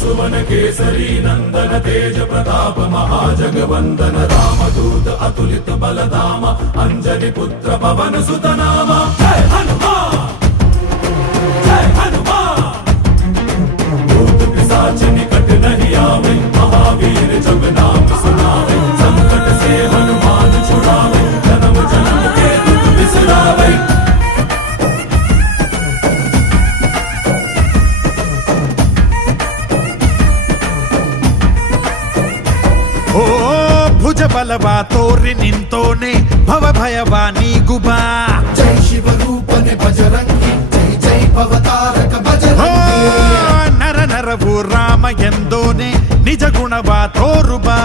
सुवन केसरी नंदन तेज प्रताप महाजगवंदन रामदूत अतुलित बलधाम अंजनी पुत्र पवन सुत नाम जय हनुमान जय हनुमान। भूत पिशाच निकट नहीं आवे महावीर जब नाम सुनावे संकट से हनुमान छुड़ावे जन्म जन्म के दुख बिसरावे। ಓ ಭುಜ ಬಲವಾ ತೋರಿ ನಿಂತೋನೆ ಭವ ಭಯವಾ ನೀಗುಬಾ ಜೈ ಶಿವ ರೂಪನೆ ಬಜರಂಗಿ ಜೈ ಜೈ ಭವತಾರಕ ಬಜರಂಗಿ ನರ ನರವು ರಾಮ ಎಂದೋನೆ ನಿಜ ಗುಣವಾ ತೋರುಬಾ